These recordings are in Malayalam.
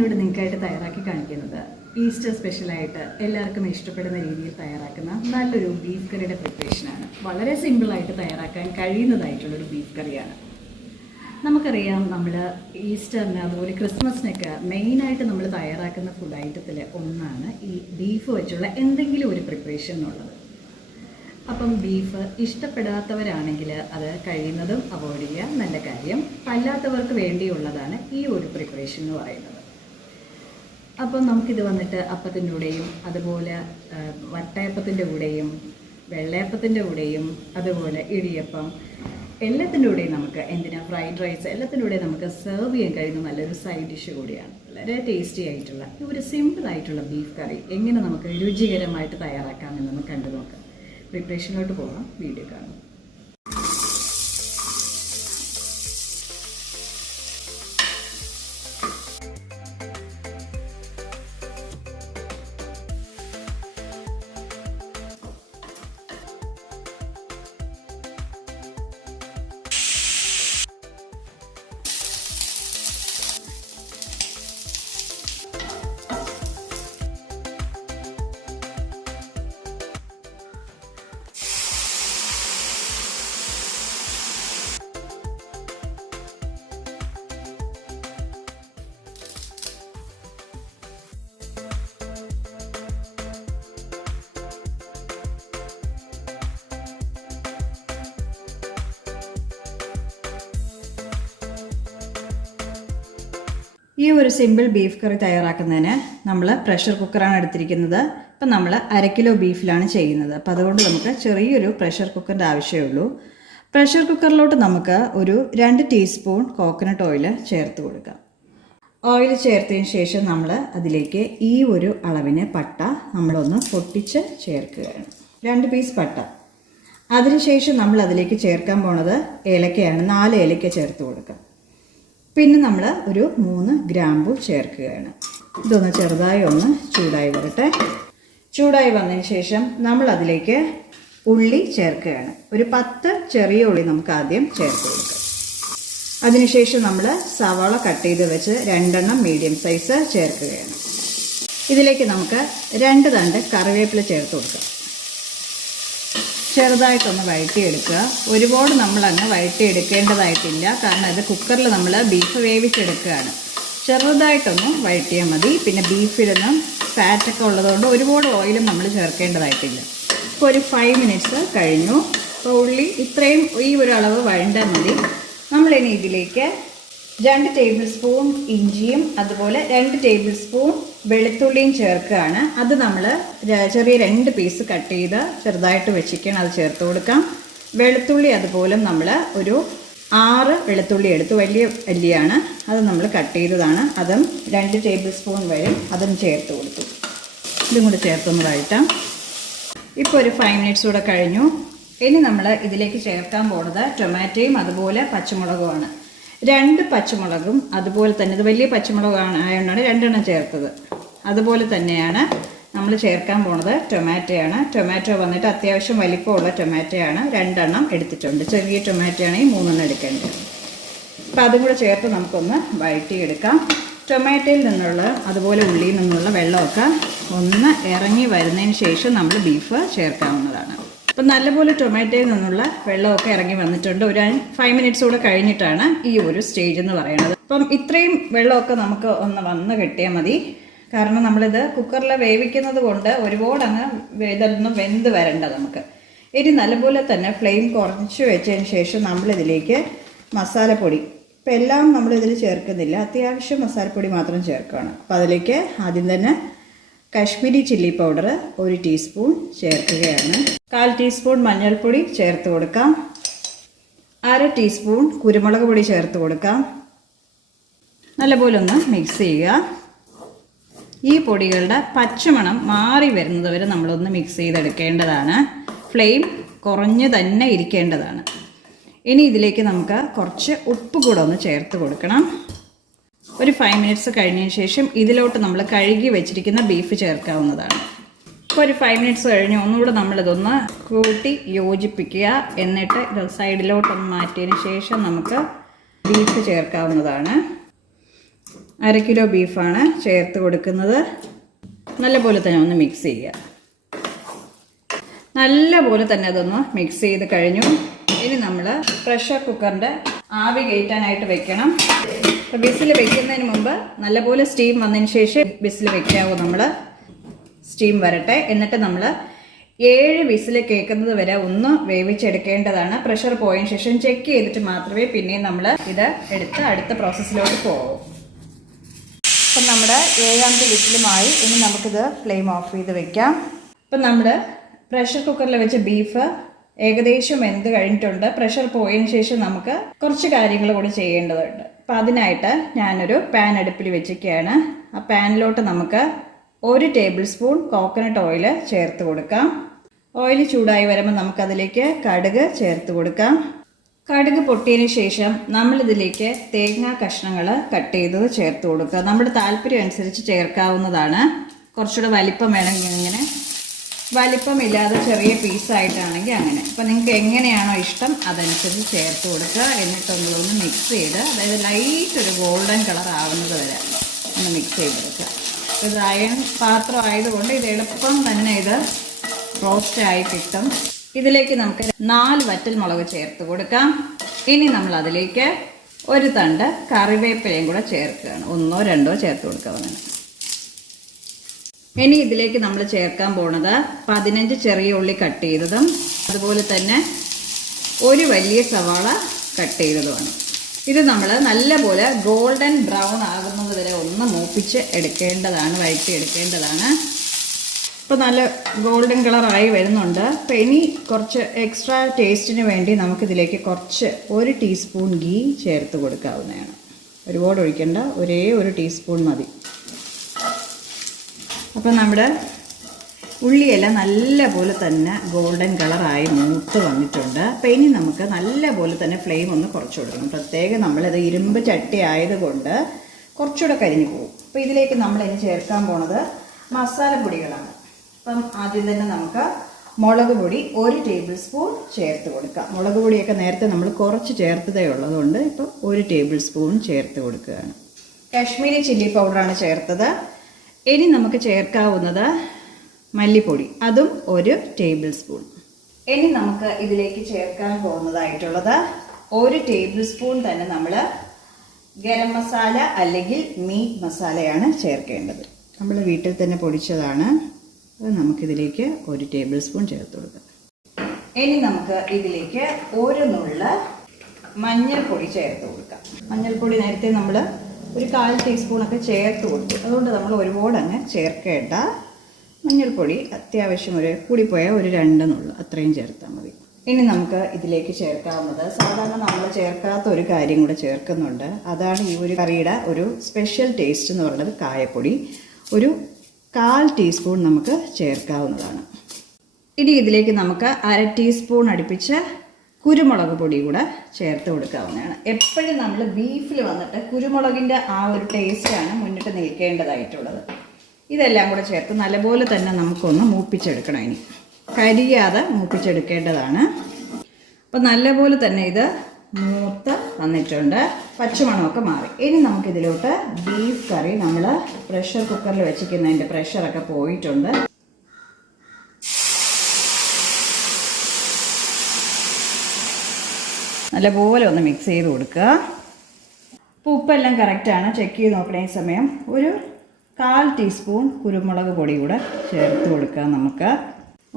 ഞാനിവിടെ നിങ്ങൾക്കായിട്ട് തയ്യാറാക്കി കാണിക്കുന്നത് ഈസ്റ്റർ സ്പെഷ്യലായിട്ട് എല്ലാവർക്കും ഇഷ്ടപ്പെടുന്ന രീതിയിൽ തയ്യാറാക്കുന്ന നല്ലൊരു ബീഫ് കറിയുടെ പ്രിപ്പറേഷനാണ് വളരെ സിമ്പിളായിട്ട് തയ്യാറാക്കാൻ കഴിയുന്നതായിട്ടുള്ളൊരു ബീഫ് കറിയാണ് നമുക്കറിയാം നമ്മൾ ഈസ്റ്ററിന് അതുപോലെ ക്രിസ്മസിനൊക്കെ മെയിനായിട്ട് നമ്മൾ തയ്യാറാക്കുന്ന ഫുഡ് ഐറ്റത്തിൽ ഒന്നാണ് ഈ ബീഫ് വെച്ചുള്ള എന്തെങ്കിലും ഒരു പ്രിപ്പറേഷൻ എന്നുള്ളത്. അപ്പം ബീഫ് ഇഷ്ടപ്പെടാത്തവരാണെങ്കിൽ അത് കഴിയുന്നതും അവോയ്ഡ് ചെയ്യുക. നല്ല കാര്യം. അല്ലാത്തവർക്ക് വേണ്ടിയുള്ളതാണ് ഈ ഒരു പ്രിപ്പറേഷൻ എന്ന് പറയുന്നത്. അപ്പം നമുക്കിത് വന്നിട്ട് അപ്പത്തിന്റെ കൂടെയും അതുപോലെ വട്ടയപ്പത്തിന്റെ കൂടെയും വെള്ളയപ്പത്തിന്റെ കൂടെയും അതുപോലെ ഇടിയപ്പം എല്ലാത്തിന്റെ കൂടെയും നമുക്ക് എന്തിനാ ഫ്രൈഡ് റൈസ് എല്ലാത്തിന്റെ കൂടെ നമുക്ക് സെർവ് ചെയ്യാൻ കഴിയുന്ന നല്ലൊരു സൈഡ് ഡിഷ് കൂടിയാണ്. വളരെ ടേസ്റ്റി ആയിട്ടുള്ള ഒരു സിമ്പിൾ ആയിട്ടുള്ള ബീഫ് കറി എങ്ങനെ നമുക്ക് രുചികരമായിട്ട് തയ്യാറാക്കാമെന്നൊന്ന് കണ്ടു നോക്കാം പ്രിപ്പറേഷനിലോട്ട് പോകാം വീഡിയോ കാണാം. ഈ ഒരു സിമ്പിൾ ബീഫ് കറി തയ്യാറാക്കുന്നതിന് നമ്മൾ പ്രഷർ കുക്കറാണ് എടുത്തിരിക്കുന്നത്. ഇപ്പം നമ്മൾ അര കിലോ ബീഫിലാണ് ചെയ്യുന്നത്. അപ്പം അതുകൊണ്ട് നമുക്ക് ചെറിയൊരു പ്രഷർ കുക്കറിന്റെ ആവശ്യമേ ഉള്ളൂ. പ്രഷർ കുക്കറിലോട്ട് നമുക്ക് ഒരു രണ്ട് ടീസ്പൂൺ കോക്കനട്ട് ഓയിൽ ചേർത്ത് കൊടുക്കാം. ഓയിൽ ചേർത്തതിന് ശേഷം നമ്മൾ അതിലേക്ക് ഈ ഒരു അളവിന് പട്ട നമ്മളൊന്ന് പൊട്ടിച്ച് ചേർക്കുകയാണ്. രണ്ട് പീസ് പട്ട. അതിനുശേഷം നമ്മൾ അതിലേക്ക് ചേർക്കാൻ പോണത് ഏലക്കയാണ്. നാല് ഏലക്ക ചേർത്ത് കൊടുക്കാം. പിന്നെ നമ്മൾ ഒരു മൂന്ന് ഗ്രാമ്പു ചേർക്കുകയാണ്. ഇതൊന്ന് ചെറുതായി ഒന്ന് ചൂടായി വരട്ടെ. ചൂടായി വന്നതിന് ശേഷം നമ്മൾ അതിലേക്ക് ഉള്ളി ചേർക്കുകയാണ്. ഒരു പത്ത് ചെറിയ ഉള്ളി നമുക്ക് ആദ്യം ചേർത്ത് കൊടുക്കാം. അതിനുശേഷം നമ്മൾ സവാള കട്ട് ചെയ്ത് വെച്ച് രണ്ടെണ്ണം മീഡിയം സൈസ് ചേർക്കുകയാണ്. ഇതിലേക്ക് നമുക്ക് രണ്ട് തണ്ട് കറിവേപ്പില ചേർത്ത് കൊടുക്കാം. ചെറുതായിട്ടൊന്ന് വഴറ്റിയെടുക്കുക. ഒരുപാട് നമ്മൾ അങ്ങ് വഴറ്റിയെടുക്കേണ്ടതായിട്ടില്ല. കാരണം അത് കുക്കറിൽ നമ്മൾ ബീഫ് വേവിച്ചെടുക്കുകയാണ്. ചെറുതായിട്ടൊന്ന് വഴറ്റിയാൽ മതി. പിന്നെ ബീഫിലൊന്നും ഫാറ്റൊക്കെ ഉള്ളതുകൊണ്ട് ഒരുപാട് ഓയിലും നമ്മൾ ചേർക്കേണ്ടതായിട്ടില്ല. ഇപ്പോൾ ഒരു ഫൈവ് മിനിറ്റ്സ് കഴിഞ്ഞു. അപ്പോൾ ഉള്ളി ഇത്രയും ഈ ഒരു അളവ് വഴണ്ടാൽ മതി. നമ്മളിനി ഇതിലേക്ക് രണ്ട് ടേബിൾ സ്പൂൺ ഇഞ്ചിയും അതുപോലെ രണ്ട് ടേബിൾ സ്പൂൺ വെളുത്തുള്ളിയും ചേർക്കുകയാണ്. അത് നമ്മൾ ചെറിയ രണ്ട് പീസ് കട്ട് ചെയ്ത് ചെറുതായിട്ട് വെച്ചിരിക്കണം അത് ചേർത്ത് കൊടുക്കാം. വെളുത്തുള്ളി അതുപോലെ നമ്മൾ ഒരു ആറ് വെളുത്തുള്ളി എടുത്തു വലിയ അല്ലിയാണ്. അത് നമ്മൾ കട്ട് ചെയ്തതാണ്. അതും രണ്ട് ടേബിൾ സ്പൂൺ വരും അതും ചേർത്ത് കൊടുത്തു. ഇതും കൂടി ചേർത്തുന്നതായിട്ട് ഇപ്പോൾ ഒരു ഫൈവ് മിനിറ്റ്സ് കൂടെ കഴിഞ്ഞു. ഇനി നമ്മൾ ഇതിലേക്ക് ചേർക്കാൻ പോണത് ടൊമാറ്റോയും അതുപോലെ പച്ചമുളകുമാണ്. രണ്ട് പച്ചമുളകും അതുപോലെ തന്നെ. ഇത് വലിയ പച്ചമുളകാണ് ആയതുകൊണ്ടാണ് രണ്ടെണ്ണം ചേർത്തത്. അതുപോലെ തന്നെയാണ് നമ്മൾ ചേർക്കാൻ പോണത് ടൊമാറ്റോയാണ്. ടൊമാറ്റോ വന്നിട്ട് അത്യാവശ്യം വലിപ്പമുള്ള ടൊമാറ്റോയാണ്. രണ്ടെണ്ണം എടുത്തിട്ടുണ്ട്. ചെറിയ ടൊമാറ്റോ ആണെങ്കിൽ മൂന്നെണ്ണം എടുക്കേണ്ടത്. അപ്പം അതും കൂടെ ചേർത്ത് നമുക്കൊന്ന് വഴറ്റിയെടുക്കാം. ടൊമാറ്റോയിൽ നിന്നുള്ള അതുപോലെ ഉള്ളിയിൽ നിന്നുള്ള വെള്ളമൊക്കെ ഒന്ന് ഇറങ്ങി വരുന്നതിന് ശേഷം നമ്മൾ ബീഫ് ചേർക്കാവുന്നതാണ്. അപ്പം നല്ലപോലെ ടൊമാറ്റോയിൽ നിന്നുള്ള വെള്ളമൊക്കെ ഇറങ്ങി വന്നിട്ടുണ്ട്. ഒരു ഫൈവ് മിനിറ്റ്സ് കൂടെ കഴിഞ്ഞിട്ടാണ് ഈ ഒരു സ്റ്റേജ് എന്ന് പറയുന്നത്. അപ്പം ഇത്രയും വെള്ളമൊക്കെ നമുക്ക് ഒന്ന് വന്ന് കിട്ടിയാൽ മതി. കാരണം നമ്മളിത് കുക്കറിൽ വേവിക്കുന്നത് കൊണ്ട് ഒരുപാട് അങ്ങ് ഇതൊന്നും വെന്ത് വരണ്ട നമുക്ക്. ഇനി നല്ലപോലെ തന്നെ ഫ്ലെയിം കുറച്ച് വെച്ചതിന് ശേഷം നമ്മളിതിലേക്ക് മസാലപ്പൊടി. ഇപ്പം എല്ലാം നമ്മളിതിൽ ചേർക്കുന്നില്ല. അത്യാവശ്യം മസാലപ്പൊടി മാത്രം ചേർക്കുകയാണ് അപ്പോൾ അതിലേക്ക് ആദ്യം തന്നെ കാശ്മീരി ചില്ലി പൗഡർ ഒരു ടീസ്പൂൺ ചേർക്കുകയാണ്. കാൽ ടീസ്പൂൺ മഞ്ഞൾപ്പൊടി ചേർത്ത് കൊടുക്കാം. അര ടീസ്പൂൺ കുരുമുളക് പൊടി ചേർത്ത് കൊടുക്കാം. നല്ലപോലെ ഒന്ന് മിക്സ് ചെയ്യുക. ഈ പൊടികളുടെ പച്ചമണം മാറി വരുന്നത് വരെ നമ്മളൊന്ന് മിക്സ് ചെയ്തെടുക്കേണ്ടതാണ്. ഫ്ലെയിം കുറഞ്ഞ് തന്നെ ഇരിക്കേണ്ടതാണ്. ഇനി ഇതിലേക്ക് നമുക്ക് കുറച്ച് ഉപ്പ് കൂടെ ഒന്ന് ചേർത്ത് കൊടുക്കണം. ഒരു ഫൈവ് മിനിറ്റ്സ് കഴിഞ്ഞതിന് ശേഷം ഇതിലോട്ട് നമ്മൾ കഴുകി വെച്ചിരിക്കുന്ന ബീഫ് ചേർക്കാവുന്നതാണ്. ഇപ്പോൾ ഒരു ഫൈവ് മിനിറ്റ്സ് കഴിഞ്ഞ് ഒന്നുകൂടെ നമ്മളിതൊന്ന് കൂട്ടി യോജിപ്പിക്കുക. എന്നിട്ട് ഇത് സൈഡിലോട്ടൊന്ന് മാറ്റിയതിന് ശേഷം നമുക്ക് ബീഫ് ചേർക്കാവുന്നതാണ്. അര കിലോ ബീഫാണ് ചേർത്ത് കൊടുക്കുന്നത്. നല്ലപോലെ തന്നെ ഒന്ന് മിക്സ് ചെയ്യുക. നല്ലപോലെ തന്നെ അതൊന്ന് മിക്സ് ചെയ്ത് കഴിഞ്ഞു. ഇനി നമ്മൾ പ്രഷർ കുക്കറിന്റെ ആവി കയറ്റാനായിട്ട് വെക്കണം. അപ്പോൾ ബിസിൽ വെക്കുന്നതിന് മുമ്പ് നല്ലപോലെ സ്റ്റീം വന്നതിന് ശേഷം ബിസിൽ വെക്കാവൂ നമ്മൾ സ്റ്റീം വരട്ടെ. എന്നിട്ട് നമ്മൾ ഏഴ് വിസിൽ കേൾക്കുന്നത് വരെ ഒന്ന് വേവിച്ചെടുക്കേണ്ടതാണ്. പ്രഷർ പോയതിന് ശേഷം ചെക്ക് ചെയ്തിട്ട് മാത്രമേ പിന്നെയും നമ്മൾ ഇത് എടുത്ത് അടുത്ത പ്രോസസ്സിലോട്ട് പോകൂ അപ്പം നമ്മുടെ ഏഴാമത്തെ വിസിലുമായി ഇനി നമുക്കിത് ഫ്ലെയിം ഓഫ് ചെയ്ത് വെക്കാം. അപ്പം നമ്മൾ പ്രഷർ കുക്കറിൽ വെച്ച ബീഫ് ഏകദേശം എന്ത് കഴിഞ്ഞിട്ടുണ്ട്. പ്രഷർ പോയതിന് ശേഷം നമുക്ക് കുറച്ച് കാര്യങ്ങൾ കൂടി ചെയ്യേണ്ടതുണ്ട്. അപ്പം അതിനായിട്ട് ഞാനൊരു പാൻ അടുപ്പിൽ വെച്ചിരിക്കുകയാണ്. ആ പാനിലോട്ട് നമുക്ക് ഒരു ടേബിൾ സ്പൂൺ കോക്കനട്ട് ഓയിൽ ചേർത്ത് കൊടുക്കാം. ഓയിൽ ചൂടായി വരുമ്പോൾ നമുക്കതിലേക്ക് കടുക് ചേർത്ത് കൊടുക്കാം. കടുക് പൊട്ടിയതിന് ശേഷം നമ്മളിതിലേക്ക് തേങ്ങാ കഷ്ണങ്ങൾ കട്ട് ചെയ്ത് ചേർത്ത് കൊടുക്കുക. നമ്മുടെ താല്പര്യം അനുസരിച്ച് ചേർക്കാവുന്നതാണ്. കുറച്ചുകൂടെ വലിപ്പം വേണമെങ്കിൽ ഇങ്ങനെ. വലിപ്പമില്ലാതെ ചെറിയ പീസായിട്ടാണെങ്കിൽ അങ്ങനെ. അപ്പോൾ നിങ്ങൾക്ക് എങ്ങനെയാണോ ഇഷ്ടം അതനുസരിച്ച് ചേർത്ത് കൊടുക്കുക. എന്നിട്ട് നമ്മളൊന്ന് മിക്സ് ചെയ്ത് അതായത് ലൈറ്റ് ഒരു ഗോൾഡൻ കളർ ആവുന്നത് വരെ ഒന്ന് മിക്സ് ചെയ്തെടുക്കുക. ഇത് അയൺ പാത്രം ആയതുകൊണ്ട് ഇത് എളുപ്പം തന്നെ ഇത് റോസ്റ്റ് ആയി കിട്ടും. ഇതിലേക്ക് നമുക്ക് നാല് വറ്റൽ മുളക് ചേർത്ത് കൊടുക്കാം. ഇനി നമ്മൾ അതിലേക്ക് ഒരു തണ്ട് കറിവേപ്പിലയും കൂടെ ചേർക്കുകയാണ്. ഒന്നോ രണ്ടോ ചേർത്ത് കൊടുക്കാവുന്നതാണ് ഇനി ഇതിലേക്ക് നമ്മൾ ചേർക്കാൻ പോണത് പതിനഞ്ച് ചെറിയ ഉള്ളി കട്ട് ചെയ്തതും അതുപോലെ തന്നെ ഒരു വലിയ സവാള കട്ട് ചെയ്തതുമാണ്. ഇത് നമ്മൾ നല്ലപോലെ ഗോൾഡൻ ബ്രൗൺ ആകുന്നത് വരെ ഒന്ന് മൂപ്പിച്ച് എടുക്കേണ്ടതാണ് വഴറ്റി എടുക്കേണ്ടതാണ്. ഇപ്പോൾ നല്ല ഗോൾഡൻ കളറായി വരുന്നുണ്ട്. അപ്പോൾ ഇനി കുറച്ച് എക്സ്ട്രാ ടേസ്റ്റിന് വേണ്ടി നമുക്കിതിലേക്ക് കുറച്ച് ഒരു ടീസ്പൂൺ ഗീ ചേർത്ത് കൊടുക്കാവുന്നതാണ്. ഒരുപാട് ഒഴിക്കേണ്ട ഒരേ ഒരു ടീസ്പൂൺ മതി. അപ്പോൾ നമ്മുടെ ഉള്ളിയെല്ലാം നല്ല പോലെ തന്നെ ഗോൾഡൻ കളറായി മൂത്ത് വന്നിട്ടുണ്ട്. അപ്പോൾ ഇനി നമുക്ക് നല്ല പോലെ തന്നെ ഫ്ലെയിം ഒന്ന് കുറച്ച് കൊടുക്കണം. പ്രത്യേകം നമ്മളിത് ഇരുമ്പ് ചട്ടി ആയതുകൊണ്ട് കുറച്ചുകൂടെ കരിഞ്ഞു പോകും. അപ്പോൾ ഇതിലേക്ക് നമ്മളിനി ചേർക്കാൻ പോണത് മസാലപ്പൊടികളാണ്. അപ്പം ആദ്യം തന്നെ നമുക്ക് മുളക് പൊടി ഒരു ടേബിൾ സ്പൂൺ ചേർത്ത് കൊടുക്കാം. മുളക് പൊടിയൊക്കെ നേരത്തെ നമ്മൾ കുറച്ച് ചേർത്തതേ ഉള്ളതുകൊണ്ട് ഇപ്പം ഒരു ടേബിൾ സ്പൂൺ ചേർത്ത് കൊടുക്കുകയാണ്. കാശ്മീരി ചില്ലി പൗഡറാണ് ചേർത്തത്. ഇനി നമുക്ക് ചേർക്കാവുന്നത് മല്ലിപ്പൊടി അതും ഒരു ടേബിൾ സ്പൂൺ ഇനി നമുക്ക് ഇതിലേക്ക് ചേർക്കാൻ പോകുന്നതായിട്ടുള്ളത് ഒരു ടേബിൾ സ്പൂൺ തന്നെ നമ്മൾ ഗരം മസാല അല്ലെങ്കിൽ മീറ്റ് മസാലയാണ് ചേർക്കേണ്ടത്. നമ്മൾ വീട്ടിൽ തന്നെ പൊടിച്ചതാണ്. അത് നമുക്കിതിലേക്ക് ഒരു ടേബിൾ സ്പൂൺ ചേർത്ത് കൊടുക്കാം. ഇനി നമുക്ക് ഇതിലേക്ക് ഒരു നുള്ള മഞ്ഞൾപ്പൊടി ചേർത്ത് കൊടുക്കാം. മഞ്ഞൾപ്പൊടി നേരത്തെ നമ്മൾ ഒരു കാൽ ടീസ്പൂണൊക്കെ ചേർത്ത് കൊടുത്തു. അതുകൊണ്ട് നമ്മൾ ഒരുപാട് അങ്ങ് ചേർക്കേണ്ട മഞ്ഞൾപ്പൊടി അത്യാവശ്യം ഒരു കൂടിപ്പോയാൽ ഒരു രണ്ട് നുള്ളു അത്രയും ചേർത്താൽ മതി. ഇനി നമുക്ക് ഇതിലേക്ക് ചേർക്കാവുന്നത് സാധാരണ നമ്മൾ ചേർക്കാത്ത ഒരു കാര്യം കൂടെ ചേർക്കുന്നുണ്ട്. അതാണ് ഈ ഒരു കറിയുടെ ഒരു സ്പെഷ്യൽ ടേസ്റ്റ് എന്ന് പറയുന്നത് കായപ്പൊടി. ഒരു കാൽ ടീസ്പൂൺ നമുക്ക് ചേർക്കാവുന്നതാണ്. ഇനി ഇതിലേക്ക് നമുക്ക് അര ടീസ്പൂൺ അടുപ്പിച്ച കുരുമുളക് പൊടി കൂടെ ചേർത്ത് കൊടുക്കാവുന്നതാണ്. എപ്പോഴും നമ്മൾ ബീഫിൽ വന്നിട്ട് കുരുമുളകിന്റെ ആ ഒരു ടേസ്റ്റാണ് മുന്നിട്ട് നിൽക്കേണ്ടതായിട്ടുള്ളത്. ഇതെല്ലാം കൂടെ ചേർത്ത് നല്ലപോലെ തന്നെ നമുക്കൊന്ന് മൂപ്പിച്ചെടുക്കണം ഇനി. കരിയാതെ മൂപ്പിച്ചെടുക്കേണ്ടതാണ്. അപ്പം നല്ലപോലെ തന്നെ ഇത് മൂത്ത് വന്നിട്ടുണ്ട്. പച്ചമണമൊക്കെ മാറി. ഇനി നമുക്കിതിലോട്ട് ബീഫ് കറി നമ്മൾ പ്രഷർ കുക്കറിൽ വെച്ചിരിക്കുന്നതിന്റെ പ്രഷറൊക്കെ പോയിട്ടുണ്ട്. നല്ലപോലെ ഒന്ന് മിക്സ് ചെയ്ത് കൊടുക്കുക. അപ്പോൾ ഉപ്പെല്ലാം കറക്റ്റാണ് ചെക്ക് ചെയ്ത് നോക്കണേ സമയം. ഒരു കാൽ ടീസ്പൂൺ കുരുമുളക് പൊടി കൂടെ ചേർത്ത് കൊടുക്കുക നമുക്ക്.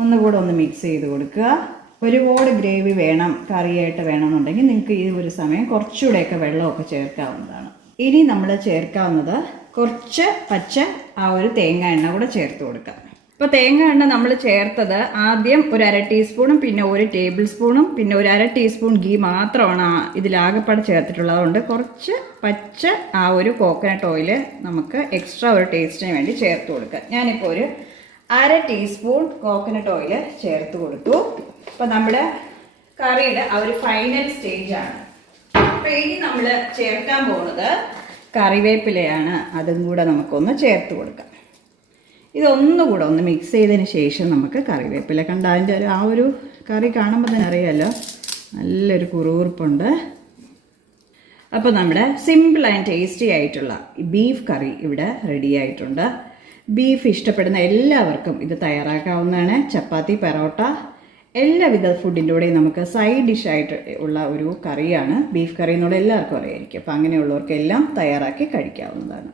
ഒന്നുകൂടെ ഒന്ന് മിക്സ് ചെയ്ത് കൊടുക്കുക. ഒരുപാട് ഗ്രേവി വേണം കറിയായിട്ട് വേണമെന്നുണ്ടെങ്കിൽ നിങ്ങൾക്ക് ഈ ഒരു സമയം കുറച്ചുകൂടെയൊക്കെ വെള്ളമൊക്കെ ചേർക്കാവുന്നതാണ്. ഇനി നമ്മൾ ചേർക്കാവുന്നത് കുറച്ച് പച്ച ആ ഒരു തേങ്ങ എണ്ണ കൂടെ ചേർത്ത് കൊടുക്കാം. ഇപ്പോൾ തേങ്ങ എണ്ണ നമ്മൾ ചേർത്തത് ആദ്യം ഒരു അര ടീസ്പൂണും പിന്നെ ഒരു ടേബിൾ സ്പൂണും പിന്നെ ഒരു അര ടീസ്പൂൺ ഗീ മാത്രമാണ് ഇതിലാകപ്പാടെ ചേർത്തിട്ടുള്ളത്. അതുകൊണ്ട് കുറച്ച് പച്ച ആ ഒരു കോക്കനട്ട് ഓയിൽ നമുക്ക് എക്സ്ട്രാ ഒരു ടേസ്റ്റിന് വേണ്ടി ചേർത്ത് കൊടുക്കുക ഞാനിപ്പോൾ ഒരു അര ടീസ്പൂൺ കോക്കനട്ട് ഓയിൽ ചേർത്ത് കൊടുത്തു. അപ്പോൾ നമ്മുടെ കറിയുടെ ആ ഒരു ഫൈനൽ സ്റ്റേജാണ് അപ്പോൾ ഇനി നമ്മൾ ചേർക്കാൻ പോകുന്നത് കറിവേപ്പിലയാണ്. അതും കൂടെ നമുക്കൊന്ന് ചേർത്ത് കൊടുക്കാം. ഇതൊന്നുകൂടെ ഒന്ന് മിക്സ് ചെയ്തതിന് ശേഷം നമുക്ക് കറിവേപ്പില കണ്ട അതിന്റെ ഒരു ആ ഒരു കറി കാണുമ്പോൾ തന്നെ അറിയാമല്ലോ നല്ലൊരു കുറുകുറുപ്പുണ്ട്. അപ്പോൾ നമ്മുടെ സിമ്പിൾ ആൻഡ് ടേസ്റ്റി ആയിട്ടുള്ള ബീഫ് കറി ഇവിടെ റെഡി ആയിട്ടുണ്ട്. ബീഫ് ഇഷ്ടപ്പെടുന്ന എല്ലാവർക്കും ഇത് തയ്യാറാക്കാവുന്നതാണ്. ചപ്പാത്തി പെറോട്ട എല്ലാവിധ ഫുഡിന്റെ കൂടെയും നമുക്ക് സൈഡ് ഡിഷായിട്ട് ഉള്ള ഒരു കറിയാണ് ബീഫ് കറി എന്നുള്ള എല്ലാവർക്കും അറിയായിരിക്കും. അപ്പോൾ അങ്ങനെയുള്ളവർക്കെല്ലാം തയ്യാറാക്കി കഴിക്കാവുന്നതാണ്.